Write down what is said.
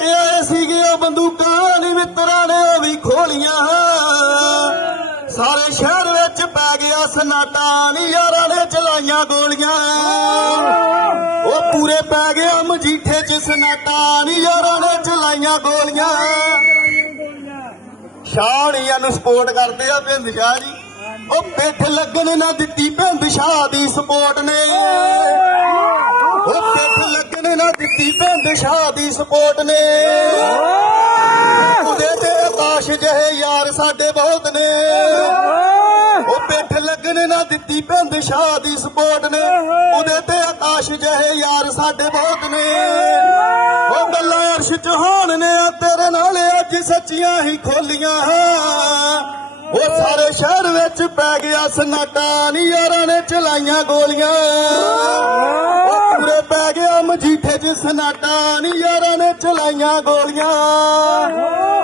ਕੇ ਆਏ ਸੀਗੇ ਉਹ ਬੰਦੂਕਾਂ ਨੀ ਮਿੱਤਰਾਂ ਨੇ, ਉਹ ਵੀ ਖੋਲੀਆਂ। ਸਾਰੇ ਸ਼ਹਿਰ ਵਿੱਚ ਪੈ ਗਿਆ ਸਨਾਟਾ ਨੀ ਯਾਰਾਂ ਨੇ ਚਲਾਈਆਂ ਗੋਲੀਆਂ। ਉਹ ਪੂਰੇ ਪੈ ਗਿਆ ਮਜੀਠੇ ਚ ਸਨਾਟਾ ਨੀ ਯਾਰਾਂ ਨੇ ਚਲਾਈਆਂ ਗੋਲੀਆਂ। ਸ਼ਾਹਣੀਆਂ ਨੂੰ ਸਪੋਰਟ ਕਰਦੇ ਆ ਭਿੰਦ ਸ਼ਾਹ ਜੀ। ਉਹ ਪਿੱਠ ਲੱਗਣ ਨਾ ਦਿੱਤੀ ਭਿੰਦ ਸ਼ਾਹ ਦੀ ਸਪੋਰਟ ਨੇ। ਲੱਗਣ ਨਾ ਦਿੱਤੀ ਭਿੰਦ ਸ਼ਾਹ ਦੀ ਸਪੋਰਟ ਨੇ। ਉਹਦੇ ਤੇ ਆਕਾਸ਼ ਜਿਹੇ ਯਾਰ ਸਾਡੇ ਬਹੁਤ ਨੇ। ਉਹ ਪਿੱਠ ਲੱਗਣ ਨਾ ਦਿੱਤੀ ਭਿੰਦ ਸ਼ਾਹ ਦੀ ਸਪੋਰਟ ਨੇ। ਉਹਦੇ ਤੇ ਆਕਾਸ਼ ਜਿਹੇ ਯਾਰ ਸਾਡੇ ਬਹੁਤ ਨੇ। ਉਹ ਗੱਲਾਂ ਅਰਸ਼ ਚੌਹਾਨ ਨੇ ਆ ਤੇਰੇ ਨਾਲ ਅੱਜ ਸੱਚੀਆਂ ਹੀ ਖੋਲੀਆਂ ਉਹ ਸਾਰੇ ਸ਼ਹਿਰ ਵਿੱਚ ਪੈ ਗਿਆ ਸਨਾਟਾ ਨੀ ਯਾਰਾਂ ਨੇ ਚਲਾਈਆਂ ਗੋਲੀਆਂ। ਉਹ ਪੂਰੇ ਪੈ ਮਜੀਠੇ ਚ ਸਨਾਟਾ ਨੀ ਯਾਰਾਂ ਨੇ ਚਲਾਈਆਂ ਗੋਲੀਆਂ।